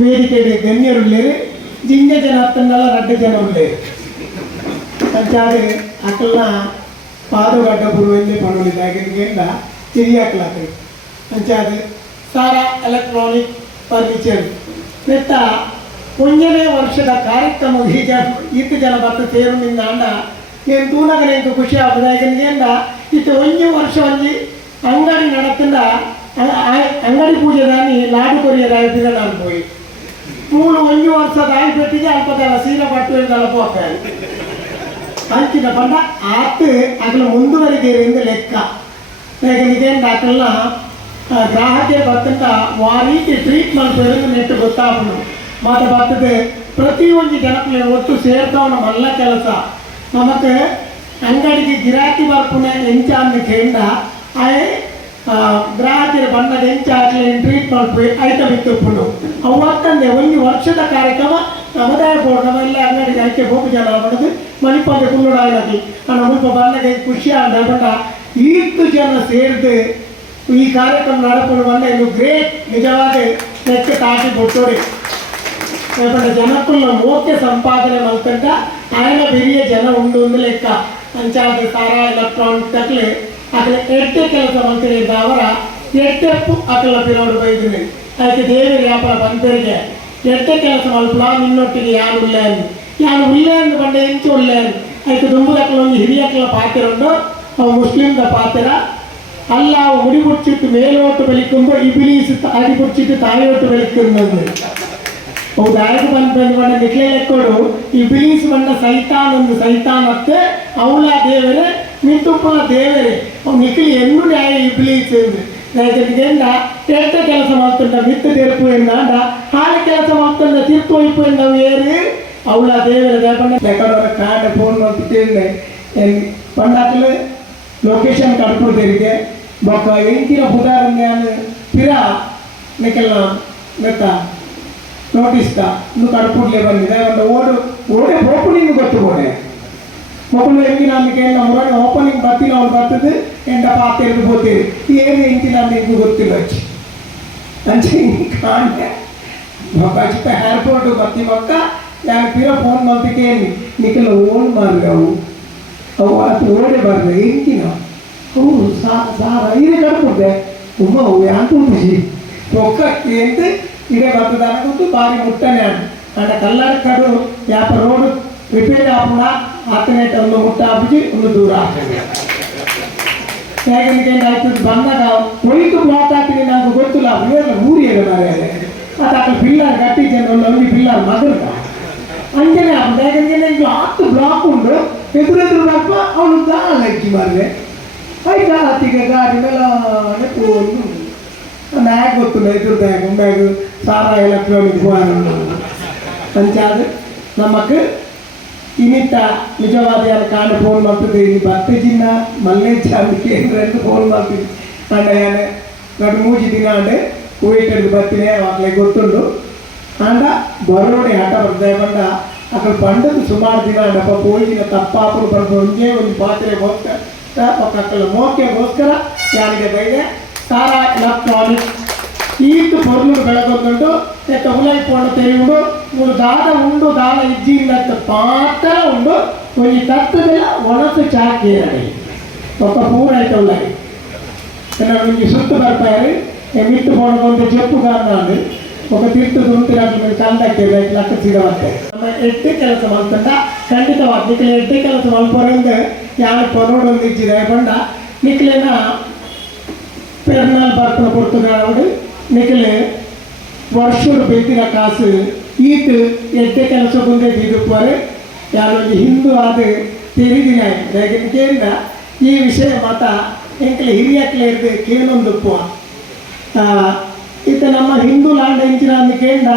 ವೇದಿಕೆಗೆ ಗಣ್ಯರುಳ್ಳೇರು ಜಿಂಜ ಜನ ಹತ್ತನ್ನೆಲ್ಲ ರಡ್ಡ ಜನ ಉಳ್ಳೇರು ಅಂಚಾದ್ರೆ ಅಕ್ಕಲ್ನ ಪಾದಗಡ್ಡ ಬರುವಲ್ಲೇ ಪಡೋಳಿದ್ದಾಗಿಂದ ಹಿರಿಯಾಕ್ಲಾಕ ಅಂಚಾದ್ರೆ ಸಾರಾ ಎಲೆಕ್ಟ್ರಾನಿಕ್ ಫರ್ನಿಚರ್ ನೆತ್ತ ಒಂದನೇ ವರ್ಷದ ಕಾರ್ಯಕ್ರಮ ಈತ ಜನ ಬತ್ತ ಸೇರುನಿಂದ ಅಂಡ ಏನು ತೂನಗನ ಇಂಕ ಖುಷಿ ಆಗ್ಬೋದಾಗಿಂದ ಇತ್ತು ಒಂಜಿ ವರ್ಷ ಒಂಜಿ ಅಂಗಡಿ ನಡತ್ತಿಂದ ಅಂಗಡಿ ಪೂಜೆ ದಾನಿ ಲಾಡು ಕೊರಿಯದಾಯ ಬಿಗಡಾನ್ ಪೋಯಿ ಮೂಲು ಒಂಜಿ ವರ್ಷದ ಆಯಿ ಪೆಟ್ಟಿಗೆ ಅಲ್ಪದಲ್ಲ ಸೀರೆ ಪಟ್ಟು ತಲಪೋಗ್ತಾರೆ ಅಂಚಿನ ಪಂಡ ಆತು ಅಗಲ ಮುಂದುವರಿಕೆಯಿಂದ ಲೆಕ್ಕ ನಿಜೇಂದ ಅಕಲ್ನ ಗ್ರಾಹಕರು ಬರ್ತಂತ ವಾರೀತಿ ಟ್ರೀಟ್ಮೆಂಟ್ ಬರೋದು ನೆಟ್ಟು ಗೊತ್ತಾಗ್ಬೋದು ಮತ್ತು ಬರ್ತದೆ ಪ್ರತಿಯೊಂದು ಜನಕ್ಕೆ ಒಟ್ಟು ಸೇರ್ತಾವ ನಮ್ಮೆಲ್ಲ ಕೆಲಸ ನಮಗೆ ಅಂಗಡಿಗೆ ಗಿರಾಕಿ ಬರ್ಪುನ ಎಂಚ ಅನ್ನಕ್ಕೆಂಡ ಆಯ್ ಗ್ರಾಹಕರು ಬಣ್ಣದ ಎಂಚ ಆಗಲಿ ಟ್ರೀಟ್ಮೆಂಟ್ ಐಟಮ್ ಇತ್ತುಪ್ಪುಂಡು ಅವತ್ತಂದೆ ಒಂದು ವರ್ಷದ ಕಾರ್ಯಕ್ರಮ ಸಮುದಾಯ ಬೋರ್ಡ್ ನಮ್ಮೆಲ್ಲ ಅಂಗಡಿಗೆ ಆಯ್ಕೆ ಹೋಗು ಜನ ಮಾಡೋದು ಮಣಿಪಾದ ಕುಲ್ಲುಡಾಗಿ ನಾನು ಮುಲ್ಪ ಬಣ್ಣಗೆ ಖುಷಿ ಆದ ಈತ್ತು ಜನ ಸೇರಿದು ಈ ಕಾರ್ಯಕ್ರಮ ನಡಪುಡು ಬಂದ ಇನ್ನು ಗ್ರೇಟ್ ನಿಜವಾದ ಲೆಕ್ಕ ತಾಟಿ ಕೊಟ್ಟೋಡಿ ಜನಕ್ಕುಲ್ಲ ಮೋಕೆ ಸಂಪಾದನೆ ಮಲ್ತಂತ ఆయన ಬೆರಿಯ ಜನ ಉಂಡು ಒಂದು ಲೆಕ್ಕ ಅಂಚಾದ ಸಾರಾ ಎಲೆಕ್ಟ್ರಾನಿಕ್ ತಕ್ಲೆ ಅಕಲ ಎಟ್ಟೆ ಕೆಲಸ ಮಲ್ತಿರಿದ್ದ ಅವರ ಎಟ್ಟೆಪ್ಪು ಅಕಲ ಪಿರೋಡು ಬೈದಿನಿ ಅದಕ್ಕೆ ದೇವಿ ವ್ಯಾಪಾರ ಬಂದರಿಗೆ ಎಟ್ಟೆ ಕೆಲಸ ಮಲ್ಪಲ ನಿನ್ನೊಟ್ಟಿಗೆ ಯಾರು ಉಳ್ಳೆ ಅಂದು ಬಂಡ ಎಂಚು ಉಳ್ಳೆ ಅದಕ್ಕೆ ದುಂಬುದಕ್ಕಲ ಒಂದು ಹಿರಿಯಕ್ಕಲ ಪಾತ್ರ ಉಂಡು ಅವು ಮುಸ್ಲಿಂದ ಪಾತ್ರ ಅಲ್ಲ ಅವು ಮುಡಿಪುಡ್ಚಿತ್ತು ಮೇಲೋಟು ಬೆಳಿಕೊಂಡು ಇಬಿಲೀಸ್ ಅಡಿಪುಡ್ಚಿತ್ತು ತಾಯಿಯೊಟ್ಟು ಬೆಳಿಕೊಂಡಂದು ಅವು ದಾಯಕ ಬಂದು ಬಂಡ ನಿಕ್ಲೆ ಲೆಕ್ಕೋಡು ಇಬಿಲೀಸ್ ಬಂಡ ಸೈತಾನ್ ಒಂದು ಸೈತಾನ್ ಮತ್ತೆ ಅವಳ ದೇವರೇ ಮಿತ್ತುಪ್ಪನ ದೇವರೇ ಅವು ನಿಕ್ಲಿ ಎನ್ನು ನ್ಯಾಯ ಇಬಿಲೀಸ್ ರೈತರಿಗೆಂದ ಕೆಟ್ಟ ಕೆಲಸ ಮಾಡ್ತಂಡ ಮಿತ್ತು ತೆರಪು ಎಂದಾಂಡ ಹಾಳ ಕೆಲಸ ಮಾಡ್ತಂಡ ತಿರ್ತು ಒಯ್ಪು ಎಂದವು ಏರಿ ಅವಳ ದೇವರ ದೇವಣ್ಣ ಲೆಕ್ಕಡವರ ಕಾಂಡ ಫೋನ್ ಮಾಡ್ತಿದ್ದೆ ಪಂಡಾಕಲು ಲೊಕೇಶನ್ ಕಟ್ಕೊಡ್ತಿರಿಗೆ ಬೊಕ್ಕ ಎಂಕಿನ ಉದಾಹರಣೆ ಪಿರ ನಿಕಲ್ನ ಮೆತ್ತ ನೋಟಿಸ್ತಾ ಇನ್ನು ಕಡ್ಪುಡ್ಲೆ ಬಂದಿದೆ ಒಂದು ಓಡೆ ಓಪನಿಂಗ್ ಗೊತ್ತು ಓಡೆ ಮಕ್ಕಳು ಎಂಕಿನ ಅಂದಿಗೆ ಮುರಾಣಿ ಓಪನಿಂಗ್ ಬರ್ತಿಲ್ಲ ಅವ್ರು ಬರ್ತದೆ ಎಂಟ ಪಾತ್ರೆದು ಬೋತೀರಿ ಏನು ಎಂಕಿನ ಅಂದಿಗೂ ಗೊತ್ತಿಲ್ಲ ಅಂಚೆ ಕಾಣ್ತೆ ಬೊಕ್ಕ ಏರ್ಪೋರ್ಟ್ ಬರ್ತಿ ಬೊಕ್ಕ ಯಾಕೆ ಪಿರ ಫೋನ್ ಮಾಡ್ತಿಕೆ ನಿಕಲ್ ಓನ್ ಮಾರ್ಗ ಅವು ಅದು ಓಡೆ ಬರ್ದೆ ಎಂಕಿನ ಅವು ಸಾರ ಇದೇ ಕಡ್ಪುಡ್ದೆ ಉಮ್ಮ ಅವು ಯಾಂತ ಖುಷಿ ಬೊಕ್ಕ ಎಂತ ಇದೇ ಬರ್ತದೆ ಅನ್ನೋದು ಭಾರಿ ಮುಟ್ಟನೆ ಅಂಡ ಕಲ್ಲಡ ಕಡು ಯಾಪ ರೋಡ್ ರಿಪೇರ್ ಆಪುಣ ಆತನೇಟ ಒಂದು ಮುಟ್ಟ ಹಾಕಿ ಒಂದು ದೂರ ಆಗ್ತದೆ ಹೇಗೆ ಆಯ್ತದೆ ಬಂದಾಗ ಒಯ್ತು ಬ್ಲಾಕ್ ಹಾಕಿದ್ರೆ ನನಗೆ ಗೊತ್ತಿಲ್ಲ ಇವೆಲ್ಲ ಊರಿಯಲ್ಲ ಮಾರ್ರೆ ಅದು ಅక్కడ ಪಿಲ್ಲರ್ ಕಟ್ಟಿದ್ದೇನೆ ಒಂದು ಪಿಲ್ಲರ್ ಮಗರ್ಗ ಅಂಜನೆ ಆಗ್ತದೆ ಯಾಕಂದ್ರೆ ಈಗ 10 ಬ್ಲಾಕ್ ಉಂಟು ಎದುರೆದುರು ಬಪ್ಪ ಅವನು ದಾಳ ಇಕ್ಕಿ ಮಾರ್ರೆ ಆಯ್ತು ಹತ್ತಿಗೆ ಗಾಡಿ ಮೇಲೆ ಬ್ಯಾಗ್ ಗೊತ್ತಿಲ್ಲ ಎದುರು ಬ್ಯಾಗ್ ಸಾರಾ ಎಲೆಕ್ಟ್ರಾನಿಕ್ ಅಂಚಾದ ನಮಕ್ ಇನ್ನಿತ್ತ ನಿಜವಾದ ಯಾರು ಕಾಂಡ ಫೋನ್ ಮಾಡ್ತಿದ್ದೆ ಇಲ್ಲಿ ಬರ್ತಜಿನ್ನ ಮಲ್ಲೆ ಚಾಂದಿಕೆ ಎಂದು ಫೋನ್ ಮಾಡ್ತಿದ್ದೆ ಅಂಡ ಯಾನೆ ನಾನು 3 ದಿನ ಅಂಡೆ ಕುವೈಟ್ ಬರ್ತೀನಿ ಅವಾಗಲೇ ಗೊತ್ತುಂಡು ಅಂಡ ಬರೋಡೆ ಆಟ ಬರ್ದೆ ಬಂದ ಅక్కడ ಪಂಡದು ಸುಮಾರು ದಿನ ಅಂಡಪ್ಪ ಪೋಯಿನ ತಪ್ಪಾಪರು ಬಂದು ಒಂದೇ ಒಂದು ಪಾತ್ರೆಗೋಸ್ಕರ ಅಕ್ಕಳ ಮೋಕೆಗೋಸ್ಕರ ಯಾರಿಗೆ ಬೈದೆ ಸಾರಾ ಎಲೆಕ್ಟ್ರಾನಿಕ್ ಈತು ಪೊರ್ಲು ಬೆಳಗೊಂಡು ಎತ್ತ ಉಲೈಪೋಣ ತೆರೆಯುಡು ಮೂರು ದಾದ ಉಂಡು ದಾದ ಇಜ್ಜಿಂದ ಪಾತ್ರ ಉಂಡು ಒಂದು ತತ್ತದೆಲ್ಲ ಒಣಸು ಚಾಕೇರಡಿ ಒಕ್ಕ ಪೂರ ಆಯ್ತು ಉಳ್ಳಾಗಿ ಒಂದು ಸುತ್ತು ಬರ್ತಾರೆ ಮಿತ್ತು ಪೋಣಗೊಂದು ಜಪ್ಪು ಕಾರಣ ఒక తీర్పు దుంతిరాకు కండಕ್ಕೆ ಲಕ್ಕ ಸಿಗವಂತೆ ನಮ್ಮ ಎಟ್ಟೆ ಕೆಲಸ ಮಾಡ್ತಂಡ ಖಂಡಿತವಾಗಿ ನಿಕ್ಲೆ ಎಟ್ಟೆ ಕೆಲಸ ಮಲ್ಪೊರೆಂದು ಯಾರು ಪೊರೋಡೊಂದು ಇಜ್ಜಿದೆ ಬಂಡ ನಿಕ್ಲೆನ ಪೆರ್ನಾಲ್ ಬರ್ಪನ ಕೊಡ್ತುಗಾಡು ನಿಕ್ಲೆ ವರ್ಷದ ಬೇತಿನ ಕಾಸು ಈತು ಎಟ್ಟೆ ಕೆಲಸ ಮುಂದೆ ಬೀದುಪ್ಪರೆ ಯಾರೊಂದು ಹಿಂದೂ ಆದ ತೆರಿದಿನ ಹೇಗಿಂದ ಈ ವಿಷಯ ಮತ ಎಂಕಲೆ ಹಿರಿಯಕ್ಲೆ ಇರ್ದು ಕೇಳೊಂದುಪ್ಪುವ ಇತ್ತ ನಮ್ಮ ಹಿಂದೂ ಲಾಂಡ ಎಂಚಿನ ಕೇಂಡ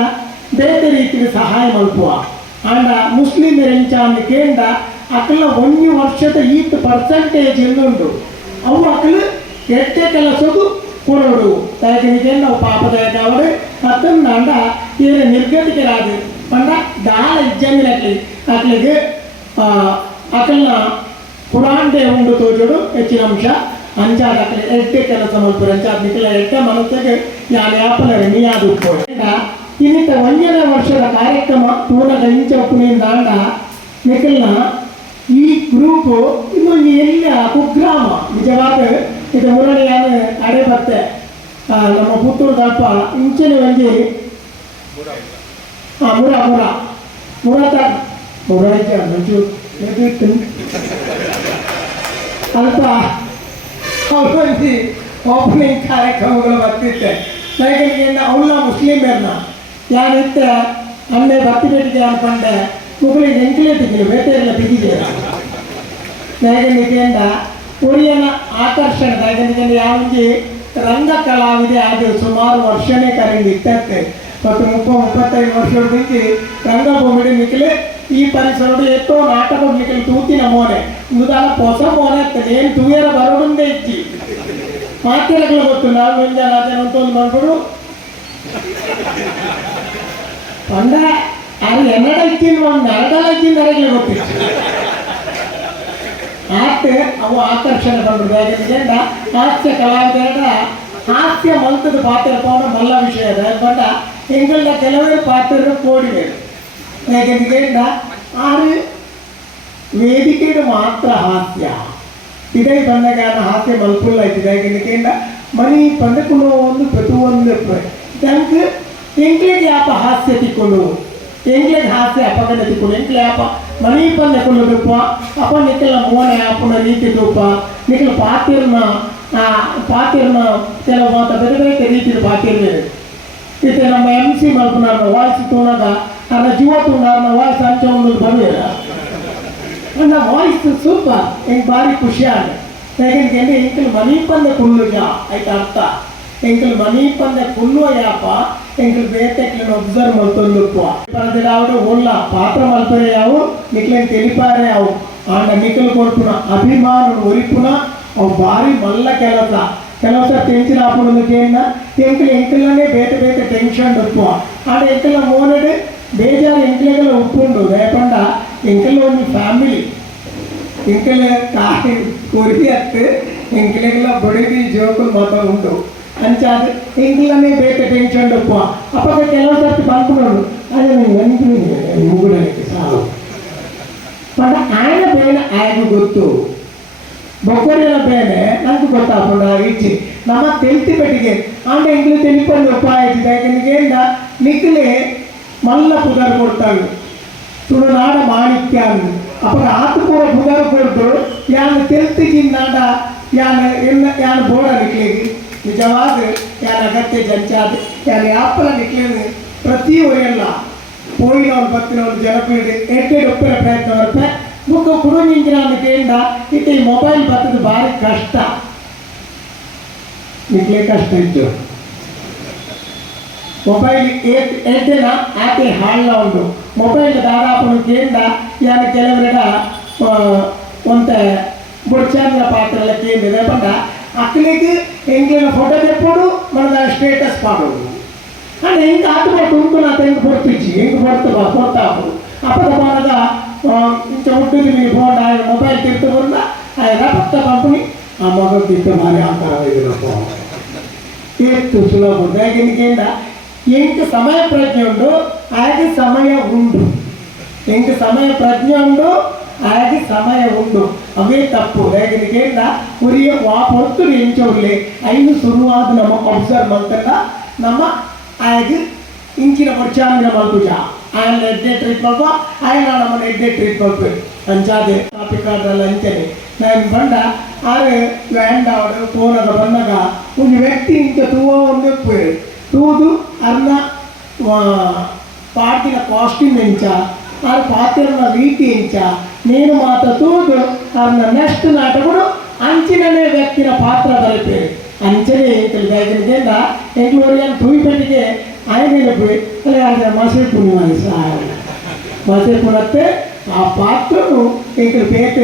ಬೇರೆ ರೀತಿಯ ಸಹಾಯ ಮಲ್ಪುವ ಆಂಡ ಮುಸ್ಲಿಮರ ಎಂಚ ಕೇಂಡ ಅಕಲ 1 ವರ್ಷದ ಈತ್ ಪರ್ಸೆಂಟೇಜ್ ಎಂದುಂಡು ಅವು ಅಕಲು ಎಟ್ಟೆ ಕೆಲಸದು ಕೊಡೋಡು ತಾಯಿಗೆ ನಾವು ಪಾಪದಾಯಕ ಅವಡು ಮತ್ತೊಂದು ಅಂಡ ಇವರು ನಿರ್ಗತಿಕರಾದ ಪಂಡ ದಾಳ ಇಜ್ಜಂಗಿನಕ್ಲಿ ಅಕ್ಲಿಗೆ ಅಕಲ್ನ ಪುರಾಣೆ ಉಂಡು ತೋಜೋಡು ಹೆಚ್ಚಿನ ಅಂಶ ಅಂಚಾದ ಅಕಲೆ ಎಟ್ಟೆ ಕೆಲಸ ಮಲ್ಪುರ ಅಂಚಾದ ನಿಖಲ ಎಟ್ಟೆ ಮನಸ್ಸಿಗೆ ನಾನು ಯಾಪಲರೆ ನೀಯಾದ ಇನ್ನಿತ 1ನೇ ವರ್ಷದ ಕಾರ್ಯಕ್ರಮ ತೂನಗ ಇಂಚ ಒಪ್ಪುನಿಂದ ದಾಂಡ ನಿಖಲ್ನ ಈ ಗ್ರೂಪು ಇನ್ನೊಂದು ಎಲ್ಲ ಕುಗ್ರಾಮ ನಿಜವಾದ ಇದು ಮುರಳಿಯಾನ ಅಡೆ ಬತ್ತೆ ನಮ್ಮ ಪುತ್ತೂರು ದಪ್ಪ ಇಂಚಿನ ಒಂಜಿ ಮುರ ಮುರ ಮುರತ ಮುರಾಯ್ಜ ಮಂಜು ಅಲ್ಪ ಅವರೊಂದು ಓಪನಿಂಗ್ ಕಾರ್ಯಕ್ರಮಗಳು ಬರ್ತಿತ್ತೆ ನನಗೆ ಅವಳ ಮುಸ್ಲಿಮರ್ನ ಯಾನಿತ್ತೆ ಅನ್ನೆ ಭಕ್ತಿ ಬೇಟಿಗೆ ಅನ್ಕೊಂಡೆ ಮುಗುಳಿಗೆ ಎಂಕ್ಲೇ ತೆಗಿಲು ಬೇಟೆಲ್ಲ ತೆಗಿದೆ ನನಗೆ ಒರಿಯನ ಆಕರ್ಷಣೆ ನನಗೆ ಯಾವಂಜಿ ರಂಗ ಕಲಾವಿದೆ ಅದು ಸುಮಾರು ವರ್ಷನೇ ಕರೆಂದು ಇಟ್ಟತ್ತೆ ಮತ್ತು 30-35 ವರ್ಷದೊಂದಿಗೆ ರಂಗಭೂಮಿ ನಿಖಲೆ ಈ ಪರಿಸರಡು ಎತ್ತೋ ನಾಟಕ ನಿಖಲು ತೂತಿನ ಮೋನೆ ಮುದಾಲ ಹೊಸ ಮೋನೆ ಇರ್ತದೆ ಏನು ತೂಯರ ಬರೋಡಂದೇ ಇಜ್ಜಿ ಮಾತಿರಗಳು ಗೊತ್ತು ನಾವು ಜನ ಅಂತ ಒಂದು ಮಾಡ್ಬಿಡು ಪಂಡ ಅದು ಎನ್ನಡ ಇಚ್ಚಿನ ಒಂದು ನರಡಲ ಇಚ್ಚಿನ ನರಗಳು ಗೊತ್ತಿತ್ತು ಆಕೆ ಅವು ಆಕರ್ಷಣೆ ಬಂದರು ಯಾಕೆಂದ್ರೆ ಹಾಸ್ಯ ಕಲಾವಿದರ ಹಾಸ್ಯ ಮಲ್ತದ ಪಾತ್ರ ಪೌಡ ಮಲ್ಲ ವಿಷಯದ ಬಟ್ ಎಂಗಳ ಕೆಲವೇ ಪಾತ್ರ ಕೋಡಿವೇರು ಯಾಕೆಂದ್ರೆ ಆರು ವೇದಿಕೆಗೆ ಮಾತ್ರ ಹಾಸ್ಯ ಇದೇ ಬಂದಾಗ ಹಾಸ್ಯ ಮಲ್ಪುಲ್ಲ ಆಯ್ತಿದೆ ಯಾಕೆಂದ್ರೆ ಮನಿ ಪಂದಕೊಂಡು ಒಂದು ಪ್ರತಿಯೊಂದು ತಂಕ್ ಎಂಕ್ಲೆಗೆ ಯಾಪ ಹಾಸ್ಯ ತಿಕ್ಕೊಂಡು ಎಂಕ್ಲೆಗೆ ಹಾಸ್ಯ ಅಪಗಡ ತಿಕ್ಕೊಂಡು ಎಂಕ್ಲೆ ಯಾಪ ಮನಿ ಪಂದಕೊಂಡು ದುಪ್ಪ ಅಪ್ಪ ನಿಖಲ ಮೋನೆ ಆಪನ ರೀತಿ ದುಪ್ಪ ನಿಖಲ ಪಾತಿರ್ನ ಕೆಲವು ಮಾತ ಬೇರೆ ಬೇರೆ ರೀತಿಯ ಪಾತಿರ್ವೆ ಇತ್ತೆ ನಮ್ಮ MC ಮಲ್ಪನಾರ್ನ ವಾಯ್ಸ್ ತೋನಾಗ ನನ್ನ ಜೀವ ತೋನಾರ್ನ ವಾಯ್ಸ್ ಅಂಚ ಒಂದು ಬಂದಿರ ನನ್ನ ವಾಯ್ಸ್ ಸೂಪರ್ ಹೆಂಗೆ ಭಾರಿ ಖುಷಿ ಆಗ ಯಾಕೆಂದ್ರೆ ಎಂಕಲ್ ಮನಿ ಪಂದ ಕುಳ್ಳುಜ ಆಯ್ತು ಅರ್ಥ ಎಂಕಲ್ ಮನಿ ಪಂದ ಕುಳ್ಳುವ ಯಾಪ ಎಂಕಲ್ ಬೇತೆಕ್ಲಿನ ಒಬ್ಸರ್ವ್ ಮಲ್ತೊಂದುಪ್ಪ ಪರದಿಲ್ಲ ಅವಡು ಒಲ್ಲ ಪಾತ್ರ ಮಲ್ಪರೆ ಯಾವು ನಿಕ್ಲೇನು ತಿಳಿಪಾರೆ ಅವು ಆಂಡ ನಿಖಲ್ ಕೊಡ್ಪುನ ಅಭಿಮಾನ ಒರಿಪುನ ಅವು ಭಾರಿ ಮಲ್ಲ ಕೆಲಸ ಟೆನ್ಷನ್ ಹಾಕೊಂಡೋದಕ್ಕೆ ಎಂಕಲನ್ನೇ ಬೇತೆ ಬೇತೆ ಟೆನ್ಷನ್ ಉಪ್ಪು ಆಂಡ ಎಂಕಲ ಮೋನಡ್ ಬೇಜಾರು ಎಂಕಲೆಗಳ ಉಪ್ಪುಂಡು ರೇಪಂಡ ಎಂಕಲ ಒಂದು ಫ್ಯಾಮಿಲಿ ಎಂಕಲ ಕಾಯಿ ಕೊರಿ ಹತ್ತು ಎಂಕಲೆಗಳ ಬಡಿದಿ ಜೋಕುಲು ಮಾತ್ರ ಉಂಟು ಅಂಚಾದ ಎಂಕಲನ್ನೇ ಬೇತೆ ಟೆನ್ಷನ್ ಉಪ್ಪು ಅಪ್ಪ ಕೆಲವು ಸರ್ತಿ ಬಂದ್ಕೊಂಡು ಅದೇ ಮುಗುಡಕ್ಕೆ ಸಾಲು ಪಂಡ ఆయన ಬೇರೆ ఆయనకు ಗೊತ್ತು ಬೊಕ್ಕರಿನ ಬೇರೆ ನನಗೆ ಗೊತ್ತಾಗ್ಕೊಂಡ ಇಚ್ಚಿ ನಮ್ಮ ತೆಲ್ತಿ ಬೆಟ್ಟಿಗೆ ಆಂಡ ಎಂಗ್ಲು ತೆಲಿಕೊಂಡು ಉಪಾಯ ಯಾಕೆಂದ್ರೆ ನಿಖಲೆ ಮಲ್ಲ ಪುದರ್ ಕೊಡ್ತಾಳು ತುಳುನಾಡ ಮಾಣಿಕ್ಯ ಅಂದು ಅಪ್ಪಗ ಆತು ಪೂರ ಪುದರ್ ಕೊಡ್ದು ಯಾನು ತೆಲ್ತಿಗಿನ್ನಾಡ ಯಾನು ಬೋಡ ನಿಕ್ಲಿಗೆ ನಿಜವಾದ ಯಾನ ಅಗತ್ಯ ಜಂಚಾದ ಯಾನು ಯಾಪಲ ನಿಕ್ಲೇನು ಪ್ರತಿ ಒರೆಯಲ್ಲ ಪೋಯಿನವ್ರು ಬತ್ತಿನವ್ರು ಜನಪೀಳಿಗೆ ಎಡ್ಡೆಡ್ ಒಪ್ಪಿನ ಪ್ರಯತ್ನ ಬರುತ್ತೆ ಬುಕ್ ಕುಡುಮಿಂಚಿನ ಕೇಂದ ಇಟ್ಟು ಈ ಮೊಬೈಲ್ ಬರ್ತದೆ ಭಾರಿ ಕಷ್ಟ ನಿಕ್ಲೆ ಕಷ್ಟ ಇತ್ತು ಮೊಬೈಲ್ ಎಡ್ಡೆನ ಆಕೆ ಹಾಳ್ನ ಉಂಟು ಮೊಬೈಲ್ ದಾದಾಪುನ ಕೇಂದ ಯಾನು ಕೆಲವರೆಡ ಒಂತ ಬುಡ್ಚಾಂದ್ರ ಪಾತ್ರ ಎಲ್ಲ ಕೇಂದಿದೆ ಪಂಡ ಅಕ್ಕಲಿಗೆ ಎಂಗ್ಲಿನ ಫೋಟೋ ತೆಪ್ಪೋಡು మనದ ಸ್ಟೇಟಸ್ ಮಾಡೋದು అంటే ఇంకా ఆటుబాటు ఉంటుంది అంత ఇంక పొడిపించి ఇంక పొడతావు అప్పటి బాగా ఇంత ఉంటుంది మీ ఫోన్ ఆయన మొబైల్ తిరుగుతుందా ఆయన కొత్త కంపెనీ ఆ మొబైల్ తిరిగితే మరి ఆకారం ಎಷ್ಟು ಸುಲಭ ಯಾಕೆಂದ ಎಂಕ ಸಮಯ ಪ್ರಜ್ಞೆ ಉಂಟು ಹಾಗೆ ಸಮಯ ಉಂಟು ಎಂಕ ಸಮಯ ಪ್ರಜ್ಞೆ ಉಂಟು ಹಾಗೆ ಸಮಯ ಉಂಟು ಅವೇ ತಪ್ಪು ಯಾಕೆಂದ ಉರಿಯ ಹೊತ್ತು ಎಂಚೋರ್ಲೆ ಐದು ಶುರುವಾದ ನಮ್ಮ ಅಬ್ಸರ್ವ್ ಮಾಡ್ತಲ್ಲ ನಮ್ಮ ಹಾಗೆ ಇಂಚಿನ ಪುಡ್ಚಾಮಿನ ಮಲ್ಪುಜ ఆయన ఎడ్డే ట్రీట్ మల్ప ఆయన నమ్మని ఎడ్డే ట్రీట్ మల్పు ಅಂಚಾದೆ ಟಾಪಿಕ್ ಆಡ್ರಲ್ಲ ಅಂಚನೆ ನಾನು ಬಂಡ ಆರೆ ಲ್ಯಾಂಡ್ ಆವಡು ಫೋನದ ಬಂದಾಗ ಒಂದು ವ್ಯಕ್ತಿ ಇಂಚ ತೂವ ಒಂದು ತೂದು ಅರ್ನ ಪಾಟಿನ ಕಾಸ್ಟ್ಯೂಮ್ ಎಂಚ ಆ ಪಾತ್ರನ ರೀತಿ ಎಂಚ నేను ಮಾತ್ರ ತೂದು ಅರ್ನ ನೆಕ್ಸ್ಟ್ ನಾಟಕಗಳು ಅಂಚಿನನೇ ವ್ಯಕ್ತಿನ ಪಾತ್ರ ಬರಪೇರು ಅಂಚನೆ ಎಂಕಲ್ದಾಗಿನಿಂದ ಎಂಕ್ಲೋರಿಯನ್ ತೂಯಿ ಪೆಟ್ಟಿಗೆ ఆయన పోయి అలా మసేపుని మసేపునత్తే ఆ పాత్రను ఇంకలు పేట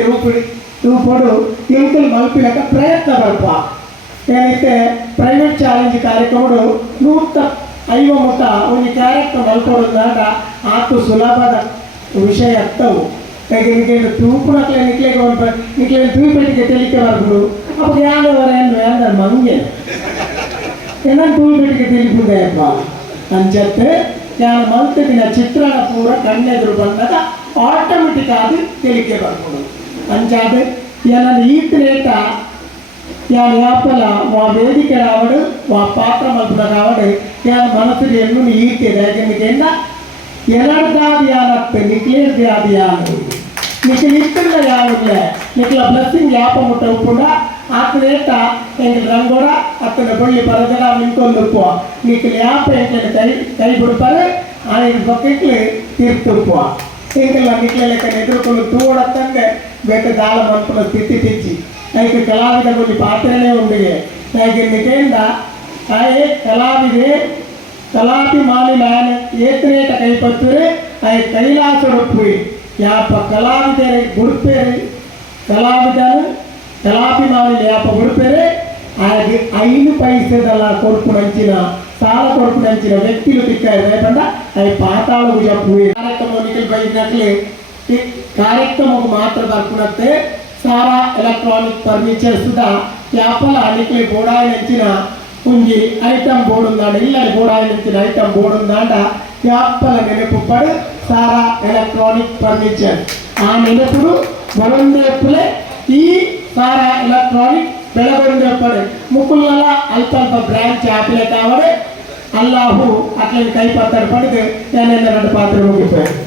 రూపడు ఇంకలు మల్పిలక ప్రయత్ನ ಬರ್ಪ ಏನೈತೆ ಪ್ರೈವೇಟ್ ಚಾಲೆಂಜ್ ಕಾರ್ಯಕ್ರಮಗಳು 105 ಮುಟ ಒಂದು ಕ್ಯಾರೆಕ್ಟರ್ ಮಲ್ಕೊಡೋದಾಗ ಆತು ಸುಲಭದ ವಿಷಯ ಆಗ್ತವು ಯಾಕೆಂದ್ರೆ ತೂಪುನಕ್ಲೆ ನಿಕ್ಲೆ ತೂಪೆಟ್ಟಿಗೆ ತೆಲಿಕೆ ಬರ್ಬೋದು ಅಪ್ಪ ಯಾರು ಮಂಗೆ ಏನ ತೂಪೆಟ್ಟಿಗೆ ತೆಲಿಪುದೆಯಪ್ಪ ಅಂಚತ್ತೆ ಯಾನು ಮಲ್ತದಿನ ಚಿತ್ರಣ ಪೂರ ಕಣ್ಣೆದುರು ಬಂದಾಗ ಆಟೋಮೆಟಿಕ್ ಆಗಿ ತಿಳಿಕೆ ಬರ್ಬೋದು ಅಂಚಾದ ಯಾನ ಈತನೇಟ ಯಾನು ಯಾಪಲ ವಾ ವೇದಿಕೆ ರಾವಡು ವಾ ಪಾತ್ರ ಮಲ್ಪದ ರಾವಡು ಯಾನ ಮನಸ್ಸಿಗೆ ಎನ್ನು ಈತಿದೆ ಯಾಕೆಂದ ಎರಡ್ದಾದ ಯಾನತ್ತೆ ನಿಕ್ಲೇರ್ದು ಯಾದು ಯಾನು ನಿಕ್ಕೆ ನಿಕ್ಕಿಲ್ಲ ಯಾನಿಲ್ಲ ನಿಕ್ಲ ಬ್ಲೆಸ್ಸಿಂಗ್ ಯಾಪ ಮುಟ್ಟ ಉಪ್ಪುಂಡ ಆತನೇಟ ಎಂಗೆ ರಂಗೋಡ ಅತ್ತನ ಬಳ್ಳಿ ಬರದರ ನಿಂತ್ಕೊಂಡುಪ್ಪು ನಿಕ್ಲ ಯಾಪ ಎಂಗೆ ಕೈ ಬಿಡ್ತಾರೆ ಆಯ್ತು ಬಕೆಟ್ಲಿ ತೀರ್ತಿಪ್ಪು ಎಂಗೆಲ್ಲ ನಿಕ್ಲ ಲೆಕ್ಕ ಎದುರುಕೊಂಡು ತೂಡತ್ತಂಗೆ ಬೇಕು ದಾಳ ಮನ್ಪುನ ಸ್ಥಿತಿ ತೆಚ್ಚಿ ಅದಕ್ಕೆ ಕಲಾವಿದ కొన్ని ಪಾತ್ರನೇ ಉಂಡಿಗೆ ಯಾಕೆ ನಿಕೆಂದ ಆಯೆ ಕಲಾವಿದೆ ಕಲಾಪಿ ಮಾಲಿನ ಏತನೇಟ ಕೈಪತ್ತರೆ ಆಯೆ ಕೈಲಾಸೊಡಪ್ಪುಯಿ ಯಾಪ ಕಲಾವಿದರೆ ಗುಡುಪೇರಿ ಕಲಾವಿದನು ಕಲಾಪಿ ಮಾಲಿನ ಯಾಪ ಗುಡುಪೇರೆ ಆಯ್ಗೆ 5 ಪೈಸೆದಲ್ಲ ಕೊಡುಪುನಂಚಿನ ಸಾಲ ಕೊಡುಪುನಂಚಿನ ವ್ಯಕ್ತಿಗಳು ತಿಕ್ಕಾಯಿದೆ ಬಂದ ಅవి ಪಾತಾಳకు చెప్పు కార్యక్రమం నిఖిల్ బైనట్లే ఈ కార్యక్రమం మాత్రం దర్పునతే सारा इलेक्ट्रॉनिक फर्निचर सुद्धा यापल निखिल बोडायिंचिन कुंजी ऐटम बोर्ड उंदांड इल्लडि बोडायिंचिन ऐटम बोर्ड उंदांड यापल नेनपुपडु सारा इलेक्ट्रॉनिक फर्निचर आ नेनपुडु वरुंदेपुले ई सारा इलेक्ट्रॉनिक बेळगొండెప్పడు ముక్కులల అల్ప అల్ప బ్రాంచ్ యాప్లే కావడే అల్లాహు అట్లే కైపత్తడు పడితే నేను రెండు పాత్ర ముగిపోయాను.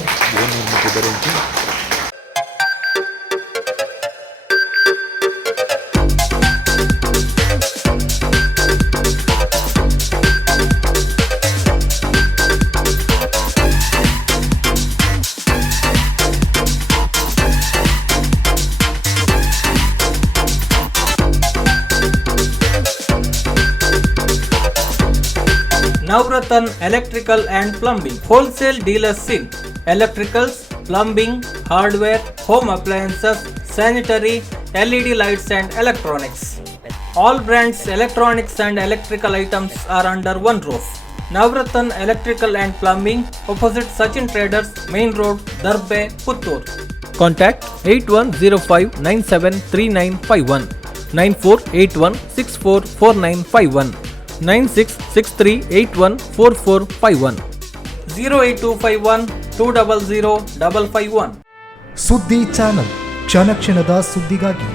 Navratan Electrical and Plumbing Wholesale Dealers in Electricals, Plumbing, Hardware, Home Appliances, Sanitary, LED Lights and Electronics. All brands electronics and electrical items are under one roof. Navratan Electrical and Plumbing, opposite Sachin Traders, Main Road, Darbe, Puttur. Contact 8105973951 9481644951 9663814451 08251 200 551. ಸುದ್ದಿ channel ಕ್ಷಣ ಕ್ಷಣದ ಸುದ್ದಿಗಾಗಿ